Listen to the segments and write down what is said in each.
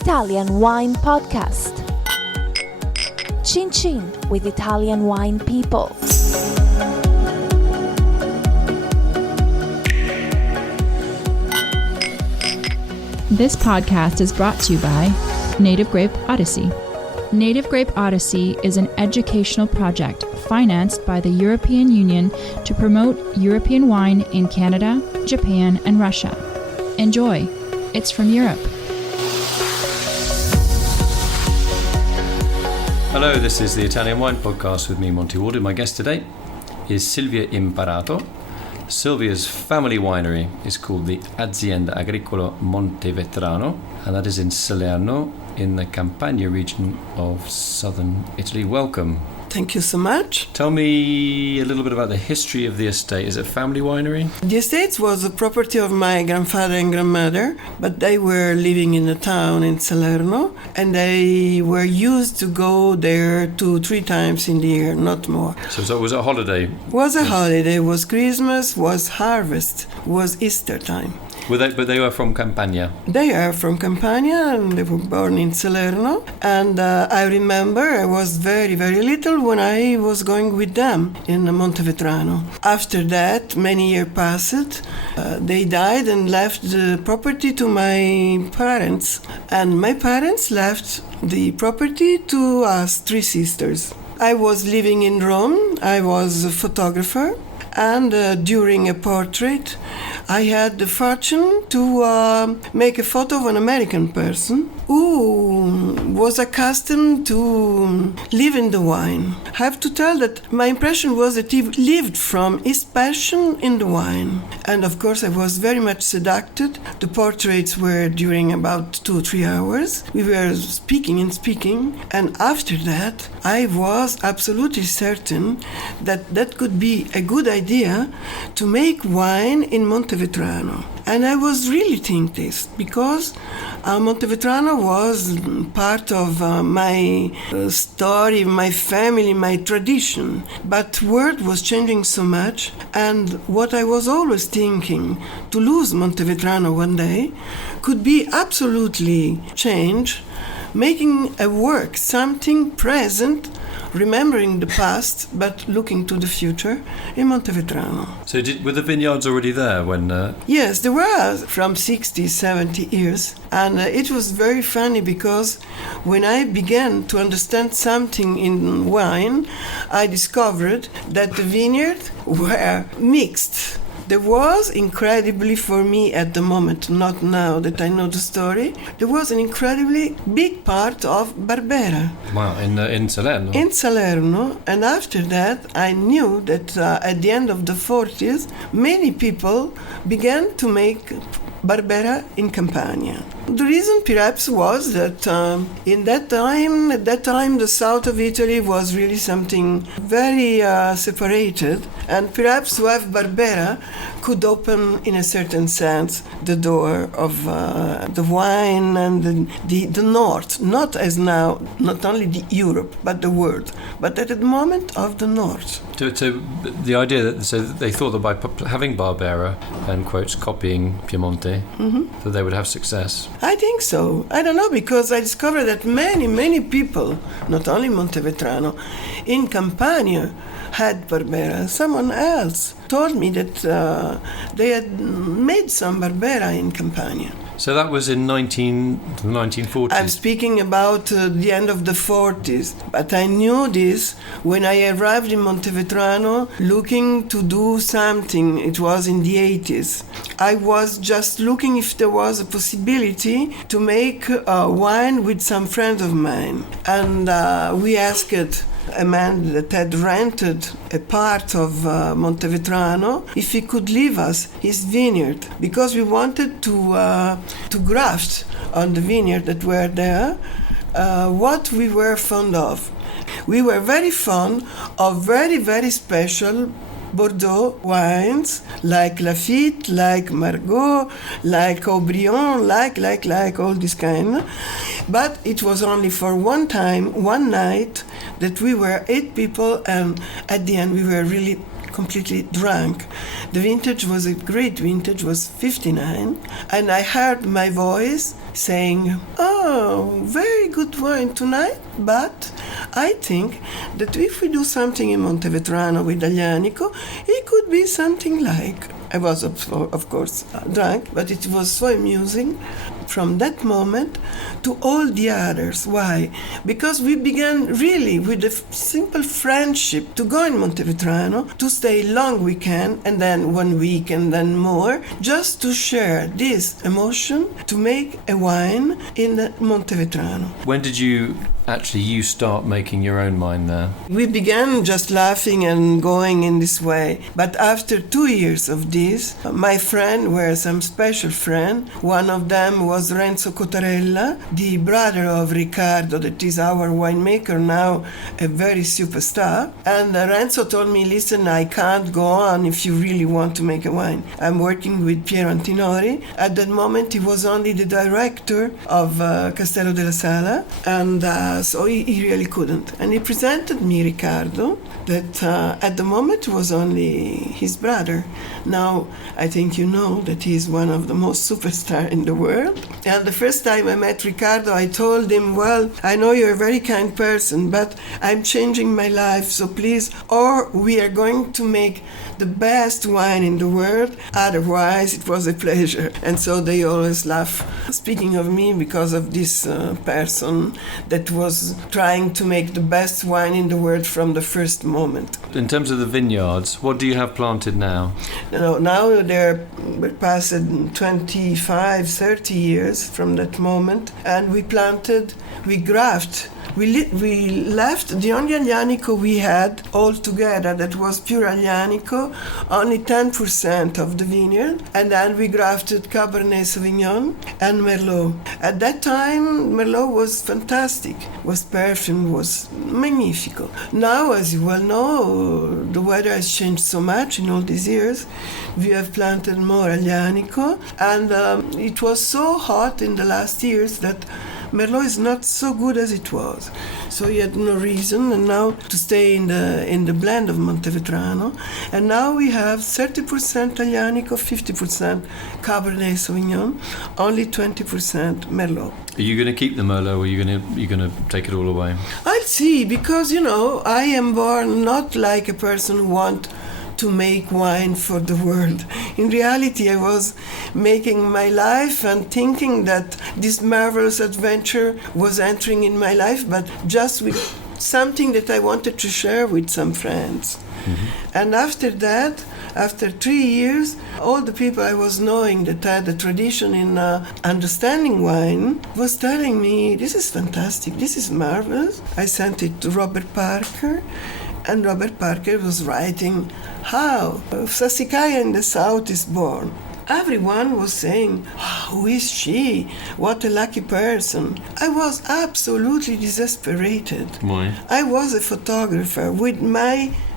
Italian Wine Podcast. Chin Chin with Italian wine people. This podcast is brought to you by Native Grape Odyssey. Native Grape Odyssey is an educational project financed by the European Union to promote European wine in Canada, Japan, and Russia. Enjoy. It's from Europe. Hello, this is the Italian Wine Podcast with me, Monty Waldin. My guest today is Silvia Imparato. Silvia's family winery is called the Azienda Agricola Montevetrano, and that is in Salerno, in the Campania region of southern Italy. Welcome. Thank you so much. Tell me a little bit about the history of the estate. Is it a family winery? The estate was the property of my grandfather and grandmother, but they were living in a town in Salerno, and they were used to go there 2-3 times in the year, not more. So it was a holiday? Was a holiday, was Christmas, was harvest, was Easter time. But they were from Campania? They are from Campania, and they were born in Salerno. And I remember I was very, very little when I was going with them in Montevetrano. After that, many years passed. They died and left the property to my parents. And my parents left the property to us 3 sisters. I was living in Rome. I was a photographer. And during a portrait, I had the fortune to make a photo of an American person who was accustomed to live in the wine. I have to tell that my impression was that he lived from his passion in the wine. And of course, I was very much seduced. The portraits were during about 2-3 hours. We were speaking. And after that, I was absolutely certain that that could be a good idea to make wine in Montevetrano. And I was really thinking this because Montevetrano was part of my story, my family, my tradition. But the world was changing so much, and what I was always thinking, to lose Montevetrano one day, could be absolutely changed, making a work, something present, remembering the past, but looking to the future in Montevetrano. So were the vineyards already there when... Yes, there were from 60, 70 years. And it was very funny because when I began to understand something in wine, I discovered that the vineyards were mixed. There was incredibly, for me at the moment, not now that I know the story, there was an incredibly big part of Barbera. Wow, in Salerno? In Salerno, and after that I knew that at the end of the 40s, many people began to make Barbera in Campania. The reason perhaps was that at that time, the south of Italy was really something very separated, and perhaps to have Barbera could open, in a certain sense, the door of the wine and the north, not as now, not only the Europe, but the world, but at the moment of the north. So the idea that they thought that by having Barbera and quotes copying Piemonte, that they would have success. I think so. I don't know, because I discovered that many people, not only Montevetrano, in Campania had Barbera. Someone else told me that they had made some Barbera in Campania. So that was in the 1940s? I'm speaking about the end of the 40s. But I knew this when I arrived in Montevetrano looking to do something. It was in the 80s. I was just looking if there was a possibility to make wine with some friends of mine. And we asked a man that had rented a part of Montevetrano if he could leave us his vineyard, because we wanted to graft on the vineyard that were there what we were fond of. We were very fond of very, very special Bordeaux wines, like Lafite, like Margaux, like Aubryon, like all this kind. But it was only for one time, one night, that we were 8 people, and at the end we were really completely drunk. The vintage was a great vintage, was 59, and I heard my voice saying, "Oh, very good wine tonight, but I think that if we do something in Montevetrano with Aglianico, it could be something like..." I was, of course, drunk, but it was so amusing from that moment to all the others. Why? Because we began really with a simple friendship to go in Montevetrano, to stay long weekend, and then 1 week, and then more, just to share this emotion to make a wine in the Montevetrano. When did you start making your own wine there? We began just laughing and going in this way. But after 2 years of this, my friend were some special friend. One of them was Renzo Cottarella, the brother of Riccardo, that is our winemaker now, a very superstar. And Renzo told me, "Listen, I can't go on if you really want to make a wine. I'm working with Piero Antinori." At that moment, he was only the director of Castello della Sala, and so he really couldn't. And he presented me Riccardo, that at the moment was only his brother. Now, I think you know that he is one of the most superstars in the world. And the first time I met Riccardo, I told him, "Well, I know you're a very kind person, but I'm changing my life, so please, or we are going to make the best wine in the world, otherwise it was a pleasure." And so they always laugh, speaking of me, because of this person that was trying to make the best wine in the world from the first moment. In terms of the vineyards, what do you have planted now? Now they're past 25, 30 years from that moment, and we graft. We left the only Aglianico we had all together, that was pure Aglianico, only 10% of the vineyard, and then we grafted Cabernet Sauvignon and Merlot. At that time, Merlot was fantastic, was perfume, was magnifico. Now, as you well know, the weather has changed so much in all these years. We have planted more Aglianico, and it was so hot in the last years that Merlot is not so good as it was. So he had no reason and now to stay in the blend of Montevetrano. And now we have 30% Aglianico, 50% Cabernet Sauvignon, only 20% Merlot. Are you going to keep the Merlot, or are you going to take it all away? I'll see, because I am born not like a person who wants to make wine for the world. In reality, I was making my life and thinking that this marvelous adventure was entering in my life, but just with something that I wanted to share with some friends. Mm-hmm. And after that, after 3 years, all the people I was knowing that had a tradition in understanding wine was telling me, "This is fantastic, this is marvelous." I sent it to Robert Parker, and Robert Parker was writing how Sassicaia in the south is born. Everyone was saying, "Who is she? What a lucky person." I was absolutely desesperated. Why? I was a photographer with my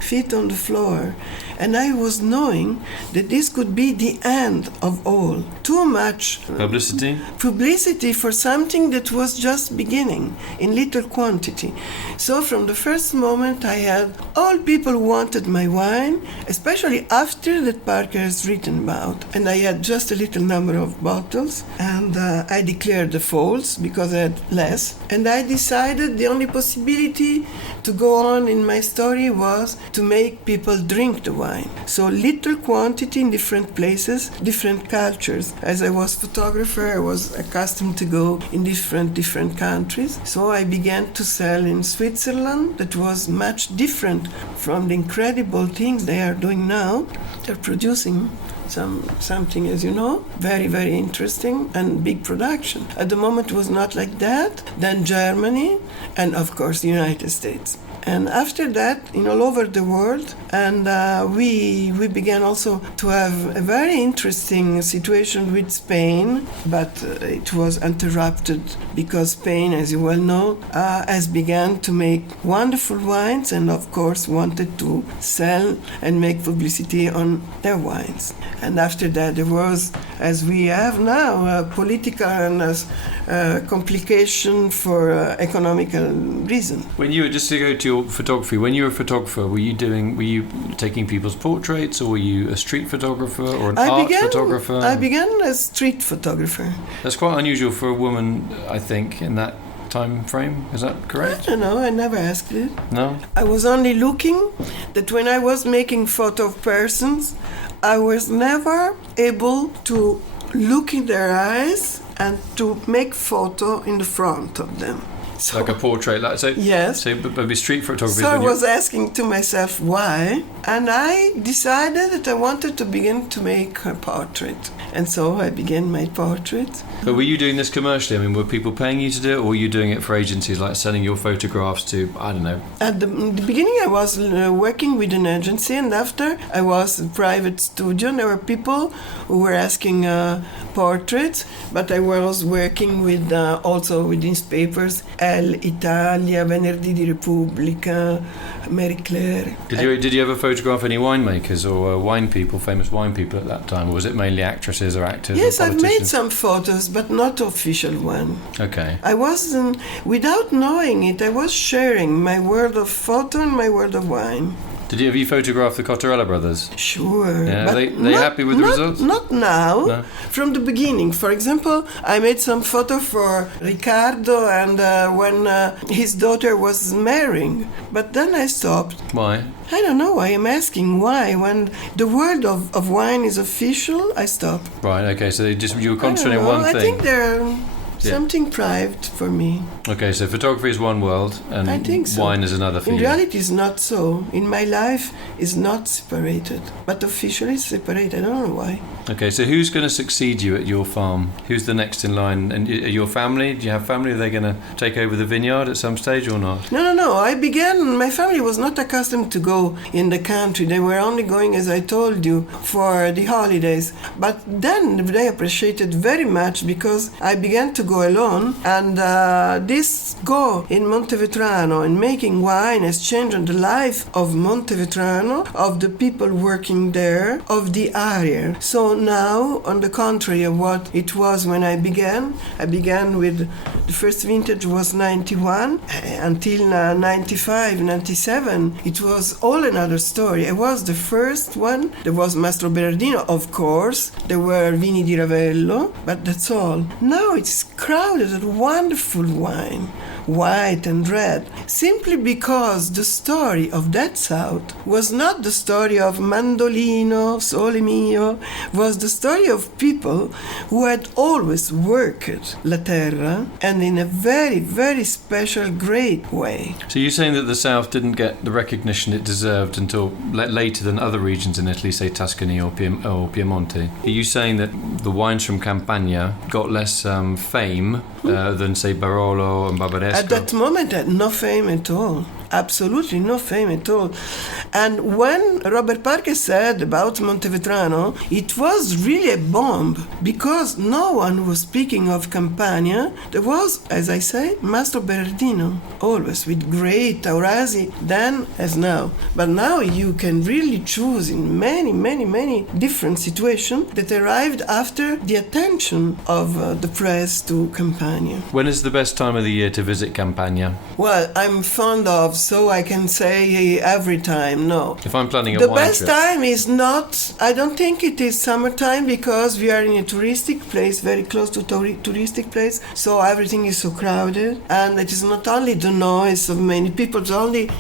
feet on the floor, and I was knowing that this could be the end of all. Too much publicity for something that was just beginning in little quantity. So from the first moment I had all people wanted my wine, especially after that Parker has written about. And I had just a little number of bottles, and I declared the faults because I had less. And I decided the only possibility to go on in my story was to make people drink the wine. So little quantity in different places, different cultures. As I was photographer, I was accustomed to go in different countries. So I began to sell in Switzerland. That was much different from the incredible things they are doing now. They're producing something, as you know, very, very interesting and big production. At the moment it was not like that. Then Germany, and of course the United States. And after that, all over the world, and we began also to have a very interesting situation with Spain, but it was interrupted because Spain, as you well know, has begun to make wonderful wines and of course wanted to sell and make publicity on their wines. And after that there was as we have now, political and complication for economical reason. When you were, just to go to your photography, when you were a photographer, were you taking people's portraits, or were you a street photographer or an art photographer? I began as street photographer. That's quite unusual for a woman, I think, in that time frame. Is that correct? I don't know. I never asked it. No? I was only looking that when I was making photo of persons, I was never able to look in their eyes and to make photo in the front of them. So, like a portrait, like so. Yes. So, but street photography. So I was asking to myself why, and I decided that I wanted to begin to make a portrait, and so I began my portrait. But were you doing this commercially? I mean, were people paying you to do it, or were you doing it for agencies, like selling your photographs to, I don't know? At the beginning, I was working with an agency, and after I was a private studio. There were people who were asking portraits, but I was working with also with newspapers, El Italia, Venerdì di Repubblica, Marie Claire. Did you ever photograph any winemakers or wine people, famous wine people at that time, or was it mainly actresses or actors? Yes, or I've made some photos, but not official one. Okay. I was, without knowing it, I was sharing my world of photo and my world of wine. Have you photographed the Cottarella brothers? Sure. Yeah, but are they happy with the results? Not now. No. From the beginning. For example, I made some photo for Riccardo and when his daughter was marrying. But then I stopped. Why? I don't know. I am asking why. When the world of wine is official, I stop. Right, okay. So you were concentrating on one thing. I think they're something private for me. Okay, so photography is one world and I think so. Wine is another for you. In reality, it's not so. In my life, it's not separated. But officially, it's separated. I don't know why. Okay, so who's going to succeed you at your farm? Who's the next in line? And your family? Do you have family? Are they going to take over the vineyard at some stage or not? No. My family was not accustomed to go in the country. They were only going, as I told you, for the holidays. But then they appreciated very much because I began to go alone, and this go in Montevetrano and making wine has changed the life of Montevetrano, of the people working there, of the area. So now, on the contrary of what it was when I began with the first vintage was 91 until 95, 97. It was all another story. I was the first one. There was Mastro Berardino, of course. There were Vini di Ravello, but that's all. Now it's crowded with wonderful wine, white and red, simply because the story of that South was not the story of Mandolino, Sole Mio, was the story of people who had always worked La Terra, and in a very, very special, great way. So you're saying that the South didn't get the recognition it deserved until later than other regions in Italy, say Tuscany or Piemonte. Are you saying that the wines from Campania got less fame than, say, Barolo and Barbaresco? At that moment, I had no fame at all. Absolutely no fame at all. And when Robert Parker said about Montevetrano, it was really a bomb, because no one was speaking of Campania. There was, as I say, Mastro Berardino, always with great Taurasi, then as now. But now you can really choose in many, many, many different situations that arrived after the attention of the press to Campania. When is the best time of the year to visit Campania? Well, I'm fond of, so I can say every time, no. If I'm planning a the wine best trip. time is not, I don't think it is summertime, because we are in a touristic place, very close to touristic place, so everything is so crowded, and it is not only the noise of many people,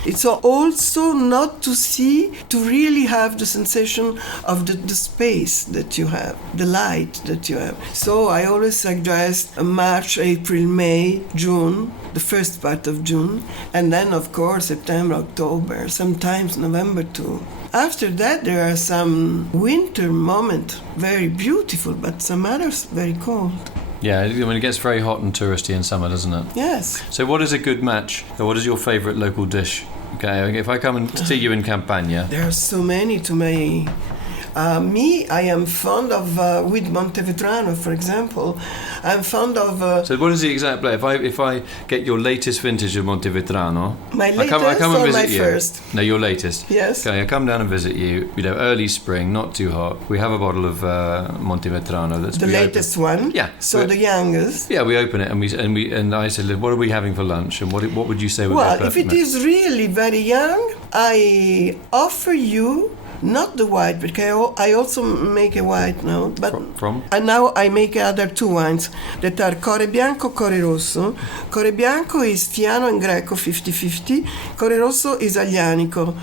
it's also not to see, to really have the sensation of the space that you have, the light that you have. So I always suggest March, April, May, June, the first part of June, and then of course September, October, sometimes November too. After that there are some winter moments, very beautiful, but some others very cold. Yeah, I mean, it gets very hot and touristy in summer, doesn't it? Yes. So what is a good match? Or what is your favourite local dish? Okay, if I come and see you in Campania. There are so many to my... I am fond of, with Montevetrano, for example, I'm fond of... So what is the exact blend? If I get your latest vintage of Montevetrano... My latest I come and or visit my you. first? No, your latest. Yes. Okay, I come down and visit you. Early spring, not too hot. We have a bottle of Montevetrano. The latest one? Yeah. So the youngest? Yeah, we open it and I said, what are we having for lunch? And what would you say would be Well, perfect if it mix? is really very young, I offer you not the white, because I also make a white now. But From? And now I make other two wines that are Core Bianco, Core Rosso. Core Bianco is Fiano and Greco 50-50. Core Rosso is Aglianico,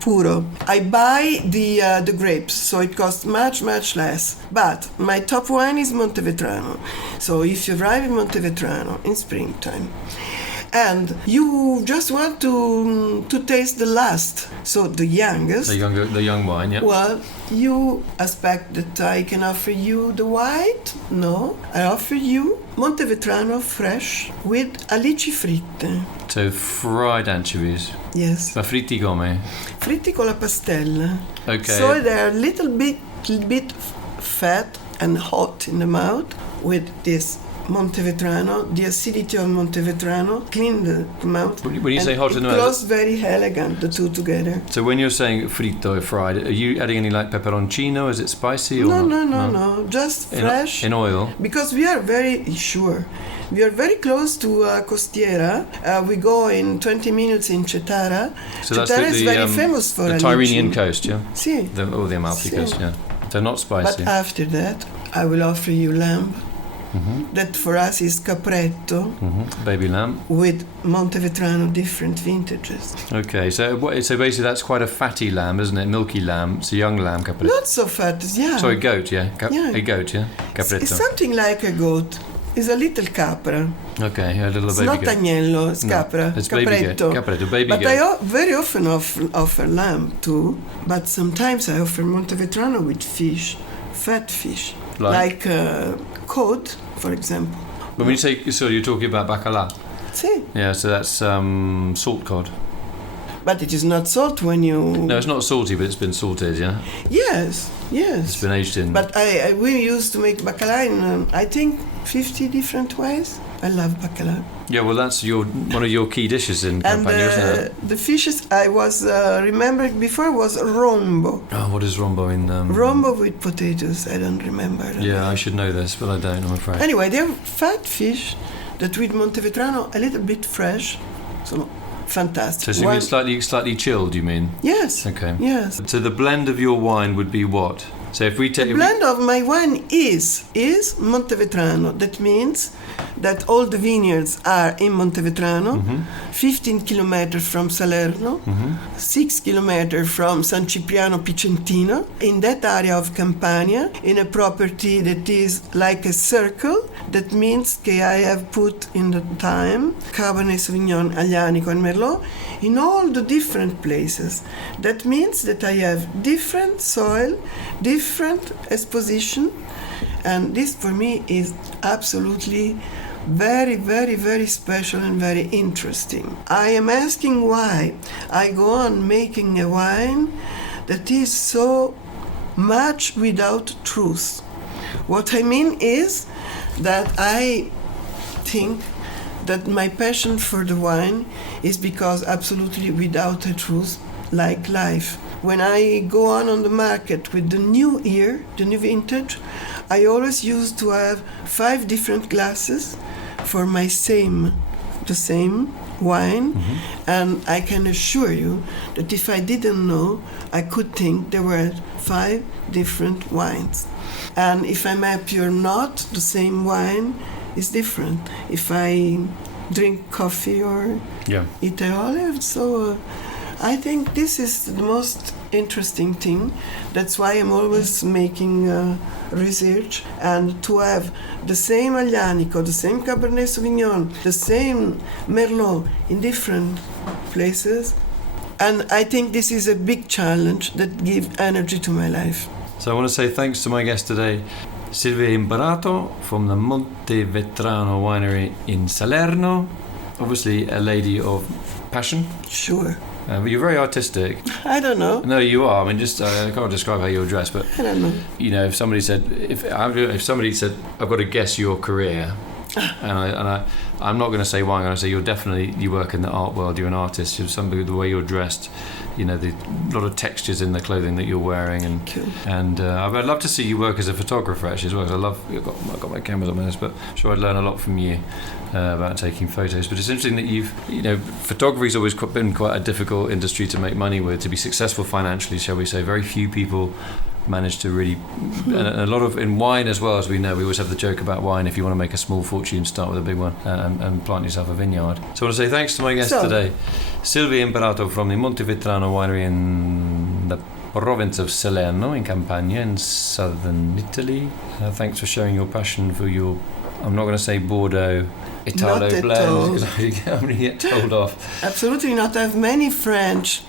puro. I buy the grapes, so it costs much, much less. But my top wine is Montevetrano. So if you arrive in Montevetrano in springtime, and you just want to taste the last, so the youngest. The young wine, yeah. Well, you expect that I can offer you the white? No, I offer you Montevetrano fresh with alici fritte. So fried anchovies. Yes. Ma fritti come? Fritti con la pastella. Okay. So they're a little bit fat and hot in the mouth with this Montevetrano, the acidity of Montevetrano, clean the mouth. When you say hot in the mouth, it was very elegant, the two together. So when you're saying fritto or fried, are you adding any like pepperoncino? Is it spicy or No, just fresh. In oil? Because we are very close to Costiera. We go in 20 minutes in Cetara. So Cetara is very famous for the alici. Tyrrhenian coast, yeah? Sì. The Amalfi coast, yeah. So not spicy. But after that, I will offer you lamb. Mm-hmm. That for us is capretto, baby lamb, with Montevetrano different vintages. Okay, so basically that's quite a fatty lamb, isn't it? Milky lamb. It's a young lamb, capretto. Not so fat, yeah. Sorry, goat, yeah. Yeah. A goat, yeah. Capretto. It's something like a goat. It's a little capra. Okay, a little it's baby not goat. agnello, it's capra. It's capretto. baby goat. Capretto, baby but goat. I very often offer lamb too. But sometimes I offer Montevetrano with fish, fat fish, like cod, for example. But when you say, so you're talking about bacala? Si. Yeah, so that's salt cod. But it is not salt when you... No, it's not salty, but it's been salted, yeah? Yes. It's been aged in... But we used to make bacala in, I think, 50 different ways. I love bacala. Yeah, well, that's one of your key dishes in Campania, isn't it? The fishes I was remembering before was rombo. Oh, what is rombo in... Rombo with potatoes, I don't remember. Yeah, I should know this, but I don't, I'm afraid. Anyway, they're fat fish that with Montevetrano, a little bit fresh, so fantastic. So you mean slightly chilled, you mean? Yes. Okay. Yes. So the blend of your wine would be what? So if we take... The blend of my wine is Montevetrano. That means that all the vineyards are in Montevetrano, 15 kilometers from Salerno, 6 kilometers from San Cipriano Picentino, in that area of Campania, in a property that is like a circle. That means that I have put in the time Cabernet Sauvignon, Aglianico and Merlot in all the different places. That means that I have different soil, different exposition, and this for me is absolutely very, very, very special and very interesting. I am asking why I go on making a wine that is so much without truth. What I mean is that I think that my passion for the wine is because absolutely without a truth, like life. When I go on the market with the new year, the new vintage, I always used to have 5 different glasses for the same wine, and I can assure you that if I didn't know, I could think there were 5 different wines. And if I'm happy or not, the same wine is different. If I drink coffee or eat a olive, so I think this is the most interesting thing. That's why I'm always making research, and to have the same Aglianico, the same Cabernet Sauvignon, the same Merlot in different places. And I think this is a big challenge that gives energy to my life. So I want to say thanks to my guest today, Silvia Imparato from the Montevetrano winery in Salerno. Obviously a lady of passion. Sure. But you're very artistic. I don't know. No, you are. I mean, just I can't describe how you're dressed, but I don't know. you know, if somebody said, I've got to guess your career, I'm not going to say why. I'm going to say you work in the art world. You're an artist. You're somebody, the way you're dressed, you know, the lot of textures in the clothing that you're wearing, and Cool. and I'd love to see you work as a photographer actually as well. 'Cause I've got my cameras on this, but I'm sure I'd learn a lot from you about taking photos. But it's interesting that photography's always been quite a difficult industry to make money with, to be successful financially, shall we say. Very few people manage to really, and a lot of in wine as well, as we know, we always have the joke about wine. If you want to make a small fortune, start with a big one and plant yourself a vineyard. So I want to say thanks to my guest today, Silvia Imparato from the Montevetrano winery in the province of Salerno in Campania in southern Italy. Thanks for sharing your passion for your, I'm not going to say Bordeaux Italo blend, because I'm going to get told off. Absolutely not. I have many friends,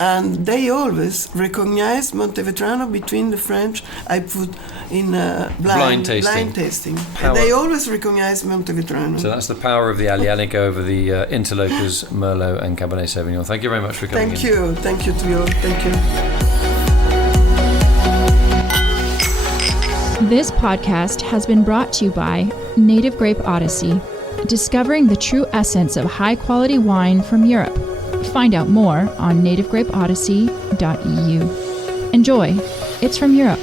and they always recognize Montevetrano between the French. I put in blind tasting. And they always recognize Montevetrano. So that's the power of the Aglianico over the interlopers, Merlot and Cabernet Sauvignon. Thank you very much for coming in. Thank you to you. Thank you. This podcast has been brought to you by Native Grape Odyssey, discovering the true essence of high-quality wine from Europe. Find out more on nativegrapeodyssey.eu. Enjoy. It's from Europe.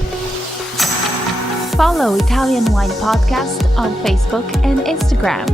Follow Italian Wine Podcast on Facebook and Instagram.